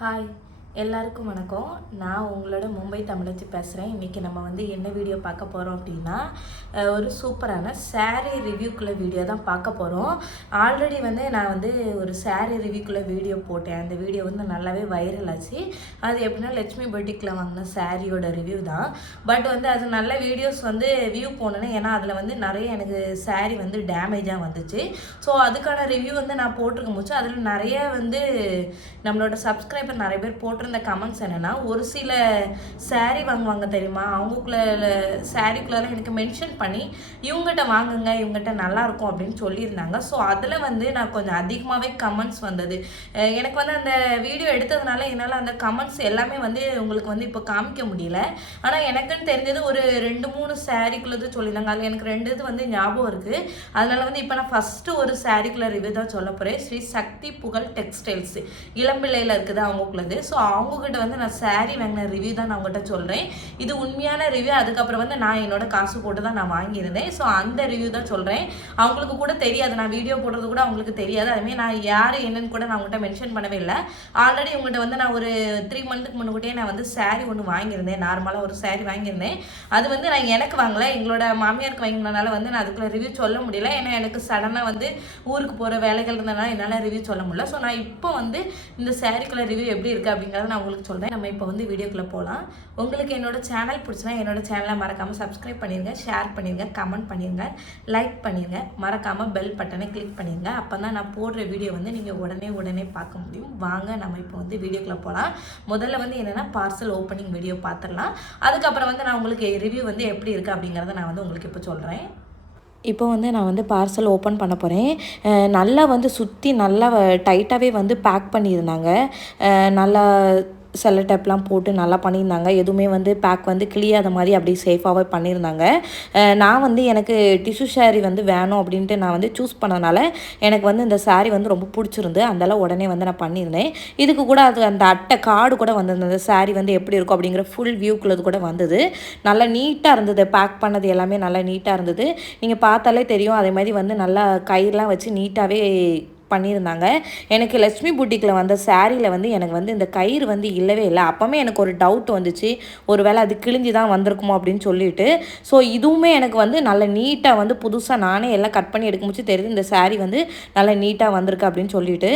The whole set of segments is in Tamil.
ஹாய் எல்லாருக்கும் வணக்கம். நான் உங்களோட மும்பை தமிழச்சி பேசுகிறேன். இன்றைக்கி நம்ம என்ன வீடியோ பார்க்க போகிறோம் அப்படின்னா, ஒரு சூப்பரான சாரீ ரிவ்யூக்குள்ளே வீடியோ தான் பார்க்க போகிறோம். ஆல்ரெடி நான் ஒரு சாரீ ரிவ்யூக்குள்ளே வீடியோ போட்டேன். அந்த வீடியோ நல்லாவே வைரல் ஆச்சு. அது எப்படின்னா லட்சுமி பொட்டிக்கில் வாங்கின சாரியோட ரிவ்யூ தான். பட் அது நல்ல வீடியோஸ் வியூ போனேன்னு, ஏன்னா அதில் நிறைய எனக்கு சாரீ டேமேஜாக வந்துச்சு. ஸோ அதுக்கான ரிவ்யூ நான் போட்டிருக்க முடிச்சு. அதில் நிறைய நம்மளோட சப்ஸ்கிரைபர் நிறைய பேர் போட்டிருந்த கமெண்ட்ஸ் என்னென்னா, ஒரு சில சாரீ வாங்குவாங்க தெரியுமா, அவங்களுக்குள்ள சாரீக்குள்ள எனக்கு மென்ஷன் பண்ணி இவங்ககிட்ட வாங்குங்க, இவங்ககிட்ட நல்லாயிருக்கும் அப்படின்னு சொல்லியிருந்தாங்க. ஸோ அதில் நான் கொஞ்சம் அதிகமாகவே கமெண்ட்ஸ் வந்தது. எனக்கு அந்த வீடியோ எடுத்ததுனால என்னால் அந்த கமெண்ட்ஸ் எல்லாமே உங்களுக்கு இப்போ காமிக்க முடியல. ஆனால் எனக்குன்னு தெரிஞ்சது ஒரு 2-3 சாரீக்குள்ளது சொல்லியிருந்தாங்க. அதில் எனக்கு 2 இது ஞாபகம் இருக்குது. அதனால் இப்போ நான் ஃபஸ்ட்டு ஒரு சாரீக்குள்ள ரிவ்யூ தான் சொல்ல போகிறேன். ஸ்ரீ சக்தி புகழ் டெக்ஸ்டைல்ஸ் இளம்பிள்ளையில் இருக்குது அவங்களுக்குள்ளது. ஸோ அவங்கக்கிட்ட நான் சாரீ வாங்கின ரிவ்யூ தான் நான் உங்கள்கிட்ட சொல்கிறேன். இது உண்மையான ரிவ்யூ. அதுக்கப்புறம் நான் என்னோட காசு போட்டு தான் நான் வாங்கியிருந்தேன். ஸோ அந்த ரிவ்யூ தான் சொல்கிறேன். அவங்களுக்கு கூட தெரியாது, நான் வீடியோ போடுறது கூட அவங்களுக்கு தெரியாது. அதுமாதிரி நான் யார் என்னன்னு கூட நான் உங்கள்கிட்ட மென்ஷன் பண்ணவே இல்லை. ஆல்ரெடி உங்கள்கிட்ட நான் ஒரு 3 மந்த்துக்கு முன்னுக்கிட்டே நான் சாரீ ஒன்று வாங்கியிருந்தேன். நார்மலாக ஒரு சாரீ வாங்கியிருந்தேன். அது நான் எனக்கு வாங்கலை, எங்களோட மாமியாருக்கு வாங்கினதுனால நான் அதுக்குள்ள ரிவ்யூ சொல்ல முடியல. ஏன்னா எனக்கு சடனாக ஊருக்கு போகிற வேலைகள் இருந்ததுனால என்னால் ரிவ்யூ சொல்ல முடியல. ஸோ நான் இப்போ இந்த சாரீக்குள்ள ரிவ்யூ எப்படி இருக்குது அப்படிங்கிறத நான் உங்களுக்கு சொல்கிறேன். நம்ம இப்போ வீடியோக்குள்ளே போகலாம். உங்களுக்கு என்னோட சேனல் பிடிச்சினா என்னோட சேனலை மறக்காமல் சப்ஸ்கிரைப் பண்ணிடுங்க, ஷேர் பண்ணிடுங்க, கமெண்ட் பண்ணிடுங்க, லைக் பண்ணிடுங்க. மறக்காமல் பெல் பட்டனை கிளிக் பண்ணிடுங்க. அப்போ தான் நான் போடுற வீடியோ நீங்கள் உடனே பார்க்க முடியும். வாங்க நம்ம இப்போ வீடியோக்குள்ளே போகலாம். முதல்ல என்னென்னா பார்சல் ஓப்பனிங் வீடியோ பார்த்துடலாம். அதுக்கப்புறம் நான் உங்களுக்கு ரிவ்யூ எப்படி இருக்குது அப்படிங்கிறத நான் உங்களுக்கு இப்போ சொல்கிறேன். இப்போ நான் பார்சல் ஓப்பன் பண்ண போகிறேன். நல்லா சுற்றி நல்லா டைட்டாகவே பேக் பண்ணியிருந்தாங்க. நல்லா செல்லோ டேப்லாம் போட்டு நல்லா பண்ணியிருந்தாங்க. எதுவுமே பேக் கிளியாத மாதிரி அப்படியே சேஃபாகவே பண்ணியிருந்தாங்க. நான் எனக்கு டிஷ்யூ சாரீ வேணும் அப்படின்ட்டு நான் சூஸ் பண்ணனால எனக்கு இந்த சாரீ ரொம்ப பிடிச்சிருந்து. அதெல்லாம் உடனே நான் பண்ணியிருந்தேன். இதுக்கு கூட அந்த அட்டை கார்டு கூட வந்திருந்தது. சாரீ எப்படி இருக்கும் அப்படிங்கிற ஃபுல் வியூக்குள்ளது கூட வந்தது. நல்லா நீட்டாக இருந்தது. பேக் பண்ணது எல்லாமே நல்லா நீட்டாக இருந்தது. நீங்கள் பார்த்தாலே தெரியும். அதே மாதிரி நல்லா கயிறுலாம் வச்சு நீட்டாகவே பண்ணியிருந்தாங்க. எனக்கு லட்சுமி புட்டிக்கில் வந்த சாரியில் எனக்கு இந்த கயிறு இல்லவே இல்லை. அப்போவுமே எனக்கு ஒரு டவுட் வந்துச்சு, ஒரு வேளை அது கிழிஞ்சி தான் வந்திருக்குமோ அப்படின்னு சொல்லிட்டு. ஸோ இதுவுமே எனக்கு நல்ல நீட்டாக புதுசாக நானே எல்லாம் கட் பண்ணி எடுக்க முடிச்சு தெரியுது. இந்த சாரீ நல்ல நீட்டாக வந்திருக்கு அப்படின்னு சொல்லிட்டு.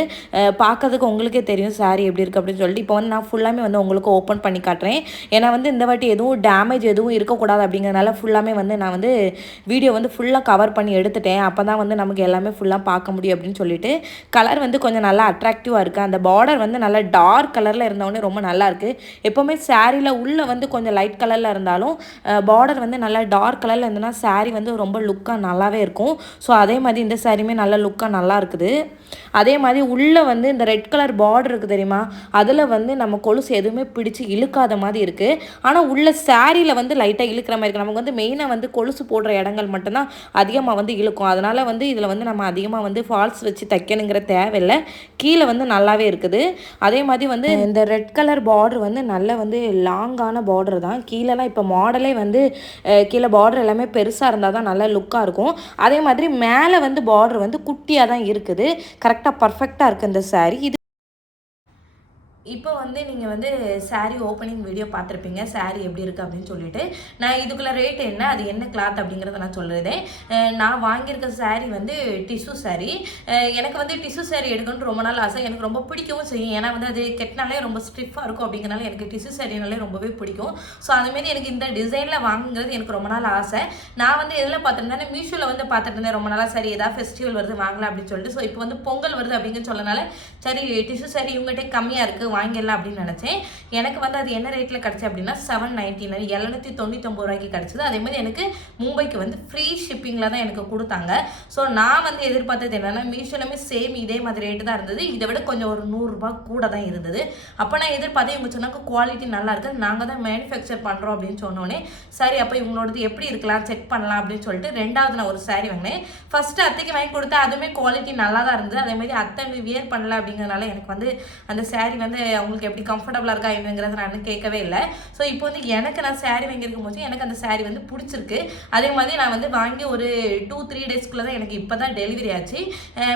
பார்க்கறதுக்கு உங்களுக்கே தெரியும் சாரீ எப்படி இருக்குது அப்படின்னு சொல்லிட்டு. இப்போ நான் ஃபுல்லாமே உங்களுக்கு ஓப்பன் பண்ணி காட்டுறேன். ஏன்னா இந்த வாட்டி எதுவும் டேமேஜ் எதுவும் இருக்கக்கூடாது அப்படிங்கிறதுனால ஃபுல்லாமே நான் வீடியோ ஃபுல்லாக கவர் பண்ணி எடுத்துட்டேன். அப்போ தான் நமக்கு எல்லாமே ஃபுல்லாக பார்க்க முடியும் அப்படின்னு சொல்லிட்டு. கலர் கொஞ்சம் நல்லா அட்ராக்டிவாக இருக்குது. அந்த பார்டர் நல்லா டார்க் கலரில் இருந்தவொடனே ரொம்ப நல்லா இருக்குது. எப்போவுமே சாரியில் உள்ளே கொஞ்சம் லைட் கலரில் இருந்தாலும் பார்டர் நல்லா டார்க் கலரில் இருந்ததுன்னா சாரீ ரொம்ப லுக்காக நல்லாவே இருக்கும். ஸோ அதே மாதிரி இந்த சாரியுமே நல்ல லுக்காக நல்லா இருக்குது. அதே மாதிரி உள்ளே இந்த ரெட் கலர் பார்டர் இருக்குது தெரியுமா, அதில் நம்ம கொலுசு எதுவுமே பிடிச்சி இழுக்காத மாதிரி இருக்குது. ஆனால் உள்ள சாரியில் லைட்டாக இழுக்கிற மாதிரி இருக்குது. நமக்கு மெயினாக கொலுசு போடுற இடங்கள் மட்டும்தான் அதிகமாக இழுக்கும். அதனால் இதில் நம்ம அதிகமாக ஃபால்ஸ் வச்சு தைக்கணுங்கிற தேவையில்லை. கீழே நல்லாவே இருக்குது. அதே மாதிரி இந்த ரெட் கலர் பார்டர் நல்ல லாங்கான பார்டர் தான். கீழெல்லாம் இப்போ மாடலே கீழே பார்டர் எல்லாமே பெருசாக இருந்தால் தான் நல்லா லுக்காக இருக்கும். அதே மாதிரி மேலே பார்டர் குட்டியாக தான் இருக்குது. கரெக்டாக பர்ஃபெக்டாக இருக்குது இந்த சாரீ. இது இப்போ நீங்கள் சாரீ ஓப்பனிங் வீடியோ பார்த்துருப்பீங்க, சாரீ எப்படி இருக்குது அப்படின்னு சொல்லிட்டு. நான் இதுக்குள்ள ரேட் என்ன, அது என்ன கிளாத் அப்படிங்கிறத நான் சொல்லுறேன். நான் வாங்கியிருக்க சாரீ டிஷ்யூ சாரீ. எனக்கு டிஷ்யூ சாரீ எடுக்கணும்னு ரொம்ப நாள் ஆசை. எனக்கு ரொம்ப பிடிக்கவும் செய்யும். ஏன்னா அது கெட்டினாலே ரொம்ப ஸ்டிஃபாக இருக்கும். அப்படிங்கிறனால எனக்கு டிஷ்யூ சாரீனாலே ரொம்பவே பிடிக்கும். ஸோ அதுமாரி எனக்கு இந்த டிசைனில் வாங்குறது எனக்கு ரொம்ப நாள் ஆசை. நான் எதில் பார்த்துருந்தேன், மீஷோவில் பார்த்துட்டு இருந்தேன் ரொம்ப நாளாக. சரி ஏதாவது ஃபெஸ்டிவல் வருது வாங்கலாம் அப்படின்னு சொல்லிட்டு. ஸோ இப்போ பொங்கல் வருது அப்படின்னு சொல்லனால சரி டிஷ்யூ சாரீ இவங்ககிட்ட கம்மியாக இருக்குது வாங்கிடலாம் அப்படின்னு நினச்சேன். எனக்கு அது என்ன ரேட்டில் கிடச்சி அப்படின்னா 799 799 ரூபாய்க்கு கிடச்சிது. அதே மாதிரி எனக்கு மும்பைக்கு ஃப்ரீ ஷிப்பிங்கில் தான் எனக்கு கொடுத்தாங்க. ஸோ நான் எதிர்பார்த்தது என்னென்னா, மீஷோலுமே சேம் இதே மாதிரி ரேட்டு தான் இருந்தது. இதை விட கொஞ்சம் ஒரு 100 ரூபாய் கூட தான் இருந்தது. அப்போ நான் எதிர்பார்த்தேன், இவங்க சொன்னாக்க குவாலிட்டி நல்லா இருக்குது, நாங்கள் தான் மேனுஃபேக்சர் பண்ணுறோம் அப்படின்னு சொன்னோன்னே சரி அப்போ இவங்களோடது எப்படி இருக்கலாம் செக் பண்ணலாம் அப்படின்னு சொல்லிட்டு ரெண்டாவது நான் ஒரு சாரீ வாங்கினேன். ஃபஸ்ட்டு அத்தைக்கு வாங்கி கொடுத்தா அதுவுமே குவாலிட்டி நல்லா தான் இருந்தது. அதே மாதிரி அத்தை வியர் பண்ணல அப்படிங்கிறதுனால எனக்கு அந்த சாரீ அவங்களுக்கு எப்படி கம்ஃபர்டபுளாக இருக்கா என்னங்கிறத நான் கேட்கவே இல்லை. ஸோ இப்போ வந்து எனக்கு நான் சாரீ வாங்கியிருக்கும் போது எனக்கு அந்த சாரீ வந்து பிடிச்சிருக்கு. அதே மாதிரி நான் வந்து வாங்கி ஒரு 2-3 டேஸ்க்குள்ளே தான் எனக்கு இப்போ தான் டெலிவரி ஆச்சு.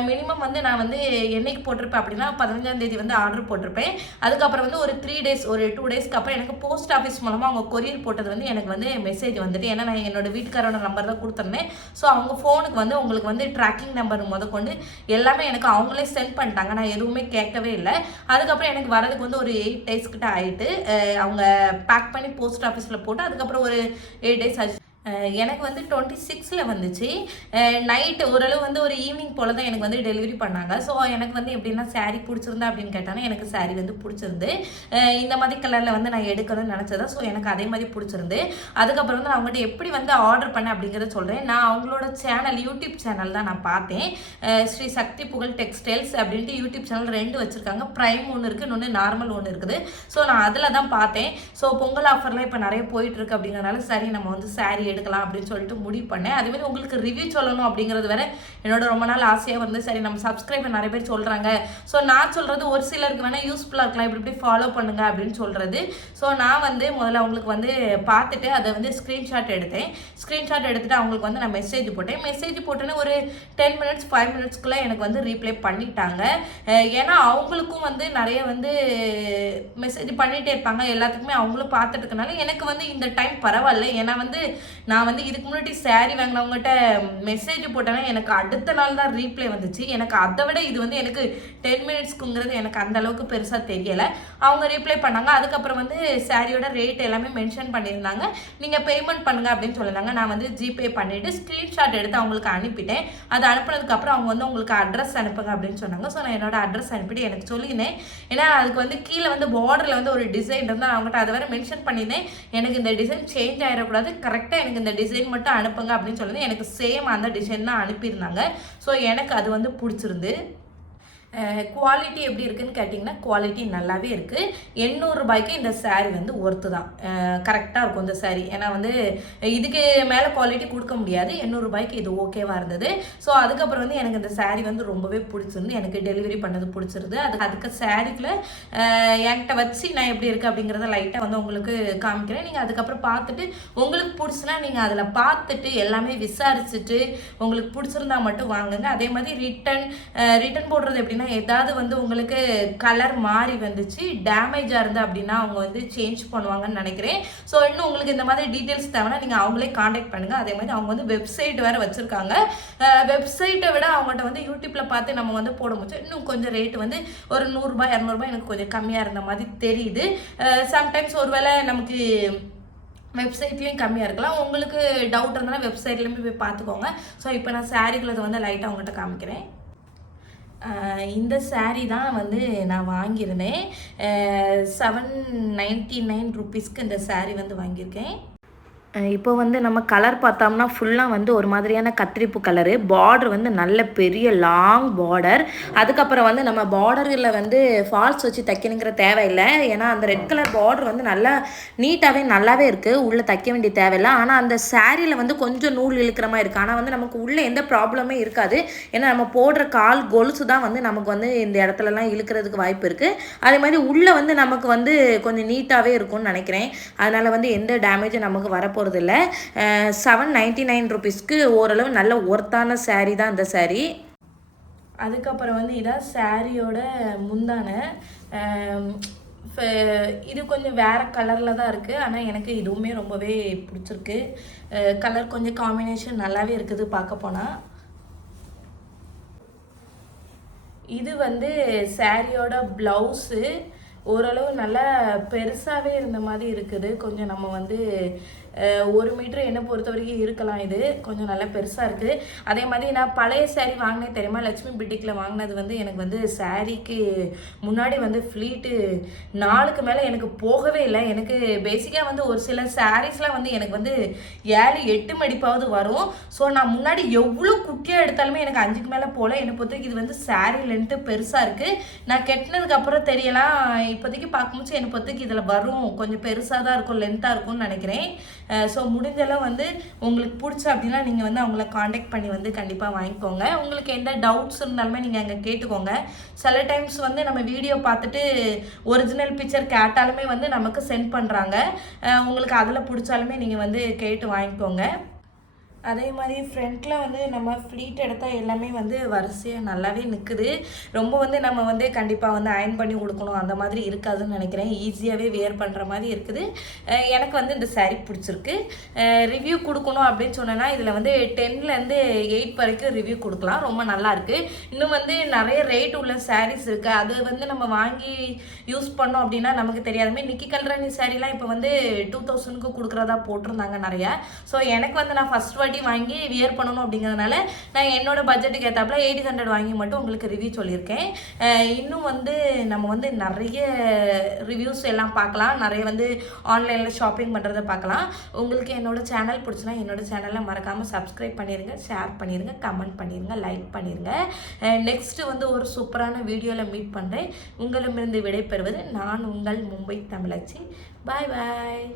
மினிமம் வந்து நான் வந்து என்னைக்கு போட்டிருப்பேன் அப்படின்னா 15ஆம் தேதி வந்து ஆர்டர் போட்டிருப்பேன். அதுக்கப்புறம் வந்து ஒரு 3 டேஸ் ஒரு 2 டேஸ்க்கு அப்புறம் எனக்கு போஸ்ட் ஆஃபீஸ் மூலமாக அவங்க கொரியர் போட்டது வந்து எனக்கு வந்து மெசேஜ் வந்துட்டு, ஏன்னா நான் என்னோட வீட்டுக்காரோட நம்பர் தான் கொடுத்துருந்தேன். ஸோ அவங்க ஃபோனுக்கு வந்து உங்களுக்கு வந்து ட்ராக்கிங் நம்பர் முதற்கொண்டு எல்லாமே எனக்கு அவங்களே சென்ட் பண்ணிட்டாங்க. நான் எதுவுமே கேட்கவே இல்லை. அதுக்கப்புறம் எனக்கு வரதுக்கு வந்து ஒரு 8 டேஸ் கிட்ட ஆகிட்டு அவங்க பேக் பண்ணி போஸ்ட் ஆஃபீஸில் போட்டு அதுக்கப்புறம் ஒரு 8 டேஸ் ஆச்சு. எனக்கு வந்து 26ல் வந்துச்சு. நைட்டு ஓரளவு வந்து ஒரு ஈவினிங் போல் தான் எனக்கு வந்து டெலிவரி பண்ணாங்க. ஸோ எனக்கு வந்து எப்படின்னா சாரீ பிடிச்சிருந்தா அப்படின்னு கேட்டாங்கன்னா எனக்கு சாரீ வந்து பிடிச்சிருந்து. இந்த மாதிரி கலரில் வந்து நான் எடுக்கணும்னு நினச்சதா. ஸோ எனக்கு அதே மாதிரி பிடிச்சிருந்து. அதுக்கப்புறம் வந்து நான் அவங்ககிட்ட எப்படி வந்து ஆர்டர் பண்ணேன் அப்படிங்கிறத சொல்கிறேன். நான் அவங்களோட சேனல் யூடியூப் சேனல் தான் நான் பார்த்தேன். ஸ்ரீ சக்தி புகழ் டெக்ஸ்டைல்ஸ் அப்படின்ட்டு யூடியூப் சேனல் 2 வச்சுருக்காங்க. ப்ரைம் ஒன்று இருக்குது, இன்னொன்று நார்மல் ஒன்று இருக்குது. ஸோ நான் அதில் தான் பார்த்தேன். ஸோ பொங்கல் ஆஃபர்லாம் இப்போ நிறைய போயிட்டுருக்கு அப்படிங்கிறனால சரி நம்ம வந்து சாரீ எடுக்கலாம் அப்படின்னு சொல்லிட்டு முடிவு பண்ணேன். அதே மாதிரி உங்களுக்கு ரிவ்யூ சொல்லணும் அப்படிங்கிறது வேற என்னோட ரொம்ப நாள் ஆசையாக வந்து சரி நம்ம சப்ஸ்கிரைபர் நிறைய பேர் சொல்கிறாங்க. ஸோ நான் சொல்கிறது ஒரு சிலருக்கு வேணால் யூஸ்ஃபுல்லாக இருக்கலாம், இப்படி ஃபாலோ பண்ணுங்க அப்படின்னு சொல்கிறது. ஸோ நான் வந்து முதல்ல அவங்களுக்கு வந்து பார்த்துட்டு அதை வந்து ஸ்க்ரீன்ஷாட் எடுத்தேன். ஸ்க்ரீன்ஷாட் எடுத்துகிட்டு அவங்களுக்கு வந்து நான் மெசேஜ் போட்டேன். மெசேஜ் போட்டோன்னே ஒரு 10 மினிட்ஸ் 5 மினிட்ஸ்க்குள்ளே எனக்கு வந்து ரீப்ளை பண்ணிட்டாங்க. ஏன்னா அவங்களுக்கும் வந்து நிறைய வந்து மெசேஜ் பண்ணிகிட்டே இருப்பாங்க. எல்லாத்துக்குமே அவங்களும் பார்த்துட்டு இருக்கனால எனக்கு வந்து இந்த டைம் பரவாயில்ல. ஏன்னா வந்து நான் வந்து இதுக்கு முன்னாடி சாரீ வாங்கினவங்ககிட்ட மெசேஜ் போட்டேன்னா எனக்கு அடுத்த நாள் தான் ரீப்ளை வந்துச்சு. எனக்கு அதை விட இது வந்து எனக்கு 10 மினிட்ஸ்க்குங்கிறது எனக்கு அந்த அளவுக்கு பெருசாக தெரியலை. அவங்க ரீப்ளை பண்ணாங்க. அதுக்கப்புறம் வந்து சாரியோட ரேட் எல்லாமே மென்ஷன் பண்ணியிருந்தாங்க. நீங்கள் பேமெண்ட் பண்ணுங்க அப்படின்னு சொல்லியிருந்தாங்க. நான் வந்து ஜிபே பண்ணிவிட்டு ஸ்க்ரீன்ஷாட் எடுத்து அவங்களுக்கு அனுப்பிட்டேன். அது அனுப்புனதுக்கப்புறம் அவங்க வந்து உங்களுக்கு அட்ரஸ் அனுப்புங்க அப்படின்னு சொன்னாங்க. ஸோ நான் என்னோட அட்ரஸ் அனுப்பிட்டு எனக்கு சொல்லியிருந்தேன். ஏன்னா அதுக்கு வந்து கீழே வந்து பார்டரில் வந்து ஒரு டிசைன் இருந்தால் அவங்ககிட்ட அதை வேறு மென்ஷன் பண்ணியிருந்தேன். எனக்கு இந்த டிசைன் சேஞ்ச் ஆகிடக்கூடாது, கரெக்டாக எனக்கு இந்த டிசைன் மட்டும் அனுப்புங்க அப்படின்னு சொல்லி எனக்கு சேம் அந்த டிசைன் தான் அனுப்பியிருந்தாங்க. ஸோ எனக்கு அது வந்து பிடிச்சிருந்து. குவாலிட்டி எப்படி இருக்குன்னு கேட்டிங்கன்னா குவாலிட்டி நல்லாவே இருக்குது. 800 ரூபாய்க்கு இந்த சாரீ வந்து ஒர்த்து தான். கரெக்டாக இருக்கும் இந்த சாரீ. ஏன்னா வந்து இதுக்கு மேலே குவாலிட்டி கொடுக்க முடியாது. 800 ரூபாய்க்கு இது ஓகேவாக இருந்தது. ஸோ அதுக்கப்புறம் வந்து எனக்கு இந்த சாரீ வந்து ரொம்பவே பிடிச்சிருந்து. எனக்கு டெலிவரி பண்ணது பிடிச்சிருந்து. அதுக்கு சாரீக்குள்ள என்கிட்ட வச்சு நான் எப்படி இருக்குது அப்படிங்கிறத லைட்டாக வந்து உங்களுக்கு காமிக்கிறேன். நீங்கள் அதுக்கப்புறம் பார்த்துட்டு உங்களுக்கு பிடிச்சுன்னா நீங்கள் அதில் பார்த்துட்டு எல்லாமே விசாரிச்சுட்டு உங்களுக்கு பிடிச்சிருந்தா மட்டும் வாங்குங்க. அதே மாதிரி ரிட்டன் போடுறது எப்படின்னா ஏதாவது வந்து உங்களுக்கு கலர் மாறி வந்துச்சு டேமேஜாக இருந்தால் அப்படின்னா அவங்க வந்து சேஞ்ச் பண்ணுவாங்கன்னு நினைக்கிறேன். ஸோ இன்னும் உங்களுக்கு இந்த மாதிரி டீட்டெயில்ஸ் தேவைன்னா நீங்கள் அவங்களே காண்டாக்ட் பண்ணுங்கள். அதே மாதிரி அவங்க வந்து வெப்சைட் வேறு வச்சுருக்காங்க. வெப்சைட்டை விட அவங்கள்ட்ட வந்து யூடியூப்பில் பார்த்து நம்ம வந்து போட முடியும். இன்னும் கொஞ்சம் ரேட்டு வந்து ஒரு 100 ரூபாய் 200 ரூபாய் எனக்கு கொஞ்சம் கம்மியாக இருந்த மாதிரி தெரியுது. சம்டைம்ஸ் ஒருவேளை நமக்கு வெப்சைட்லேயும் கம்மியாக இருக்கலாம். உங்களுக்கு டவுட் இருந்தாலும் வெப்சைட்லேயுமே போய் பார்த்துக்கோங்க. ஸோ இப்போ நான் சாரீக்குள்ளதை வந்து லைட்டாக அவங்கள்ட்ட காமிக்கிறேன். இந்த சாரீ தான் வந்து நான் வாங்கியிருந்தேன். 799 ருபீஸ்க்கு இந்த சாரீ வந்து வாங்கியிருக்கேன். இப்போ வந்து நம்ம கலர் பார்த்தோம்னா ஃபுல்லாக வந்து ஒரு மாதிரியான கத்திரிப்பு கலரு. பார்டர் வந்து நல்ல பெரிய லாங் பார்டர். அதுக்கப்புறம் வந்து நம்ம பார்டரில் வந்து ஃபால்ஸ் வச்சு தைக்கணுங்கிற தேவையில்லை. ஏன்னா அந்த ரெட் கலர் பார்டர் வந்து நல்லா நீட்டாகவே நல்லாவே இருக்குது. உள்ளே தைக்க வேண்டிய தேவையில்லை. ஆனால் அந்த சாரியில் வந்து கொஞ்சம் நூல் இழுக்கிற மாதிரி இருக்குது. ஆனால் வந்து நமக்கு உள்ளே எந்த ப்ராப்ளமே இருக்காது. ஏன்னா நம்ம போடுற கால் கொலுசு தான் வந்து நமக்கு வந்து இந்த இடத்துலலாம் இழுக்கிறதுக்கு வாய்ப்பு இருக்குது. அதே மாதிரி உள்ளே வந்து நமக்கு வந்து கொஞ்சம் நீட்டாகவே இருக்கும்னு நினைக்கிறேன். அதனால் வந்து எந்த டேமேஜும் நமக்கு வரப்போகிறது இல்லை. 799 ருபீஸ்க்கு ஓரளவு நல்ல ஒர்த்தான சாரீ தான் இந்த சாரீ. அதுக்கப்புறம் வந்து இதான் சாரியோட முந்தான. இது கொஞ்சம் வேறு கலரில் தான் இருக்குது. ஆனால் எனக்கு இதுவுமே ரொம்பவே பிடிச்சிருக்கு. கலர் கொஞ்சம் காம்பினேஷன் நல்லாவே இருக்குது பார்க்க போனால். இது வந்து சாரியோட ப்ளவுஸு ஓரளவு நல்லா பெருசாகவே இருந்த மாதிரி இருக்குது. கொஞ்சம் நம்ம வந்து 1 மீட்டர் என்னை பொறுத்த வரைக்கும் இருக்கலாம். இது கொஞ்சம் நல்லா பெருசாக இருக்குது. அதே மாதிரி நான் பழைய சாரீ வாங்கினேன் தெரியுமா, லட்சுமி பிட்டிக்கில் வாங்கினது வந்து எனக்கு வந்து சாரீக்கு முன்னாடி வந்து ஃப்ளீட்டு 4க்கு மேலே எனக்கு போகவே இல்லை. எனக்கு பேசிக்காக வந்து ஒரு சில சாரீஸ்லாம் வந்து எனக்கு வந்து 7-8 மடிப்பாவது வரும். ஸோ நான் முன்னாடி எவ்வளோ குட்டியாக எடுத்தாலுமே எனக்கு 5க்கு மேலே போகல. என்னை பொறுத்த வரைக்கும் இது வந்து சாரீ லென்த்து பெருசாக இருக்குது. நான் கெட்டினதுக்கப்புறம் தெரியலாம், இப்போதைக்கு பார்க்கும்போது என்னை பொறுத்தவரைக்கும் இதில் வரும் கொஞ்சம் பெருசாக தான் இருக்கும், லென்த்தாக இருக்கும்னு நினைக்கிறேன். ஸோ முடிஞ்சளவு வந்து உங்களுக்கு பிடிச்ச அப்படின்னா நீங்கள் வந்து அவங்கள காண்டாக்ட் பண்ணி வந்து கண்டிப்பாக வாங்கிக்கோங்க. உங்களுக்கு எந்த டவுட்ஸ் இருந்தாலுமே நீங்கள் அங்கே கேட்டுக்கோங்க. சில டைம்ஸ் வந்து நம்ம வீடியோ பார்த்துட்டு ஒரிஜினல் பிக்சர் கேட்டாலுமே வந்து நமக்கு சென்ட் பண்ணுறாங்க. உங்களுக்கு அதில் பிடிச்சாலுமே நீங்கள் வந்து கேட்டு வாங்கிக்கோங்க. அதே மாதிரி ஃப்ரண்ட்டில் வந்து நம்ம ஃப்ளீட் எடுத்தால் எல்லாமே வந்து வரிசையாக நல்லாவே நிற்குது. ரொம்ப வந்து நம்ம வந்து கண்டிப்பாக வந்து அயர்ன் பண்ணி கொடுக்கணும் அந்த மாதிரி இருக்காதுன்னு நினைக்கிறேன். ஈஸியாகவே வியர் பண்ணுற மாதிரி இருக்குது. எனக்கு வந்து இந்த சாரீ பிடிச்சிருக்கு. ரிவ்யூ கொடுக்கணும் அப்படின்னு சொன்னேன்னா இதில் வந்து 10லேருந்து 8 வரைக்கும் ரிவ்யூ கொடுக்கலாம். ரொம்ப நல்லாயிருக்கு. இன்னும் வந்து நிறைய ரேட் உள்ள சாரீஸ் இருக்குது. அது வந்து நம்ம வாங்கி யூஸ் பண்ணோம் அப்படின்னா நமக்கு தெரியாதுமே. நிக்கி கல்ராணி சாரீலாம் இப்போ வந்து 2000க்கு கொடுக்குறதா போட்டிருந்தாங்க நிறையா. ஸோ எனக்கு வந்து நான் ஃபஸ்ட் வாட்டி வாங்கி வியர் பண்ணணும் அப்படிங்கிறதுனால நான் என்னோட பட்ஜெட்டுக்கு ஏற்றாப்புல 800 வாங்கி மட்டும் உங்களுக்கு ரிவ்யூ சொல்லியிருக்கேன். இன்னும் வந்து நம்ம வந்து நிறைய ரிவ்யூஸ் எல்லாம் பார்க்கலாம். நிறைய வந்து ஆன்லைனில் ஷாப்பிங் பண்ணுறதை பார்க்கலாம். உங்களுக்கு என்னோட சேனல் பிடிச்சுன்னா என்னோட சேனலை மறக்காமல் சப்ஸ்கிரைப் பண்ணிடுங்க, ஷேர் பண்ணிடுங்க, கமெண்ட் பண்ணிடுங்க, லைக் பண்ணிடுங்க. நெக்ஸ்ட்டு வந்து ஒரு சூப்பரான வீடியோவில் மீட் பண்ணுறேன். உங்களிடமிருந்து விடைபெறுவது நான் உங்கள் மும்பை தமிழச்சி. பாய் பாய்.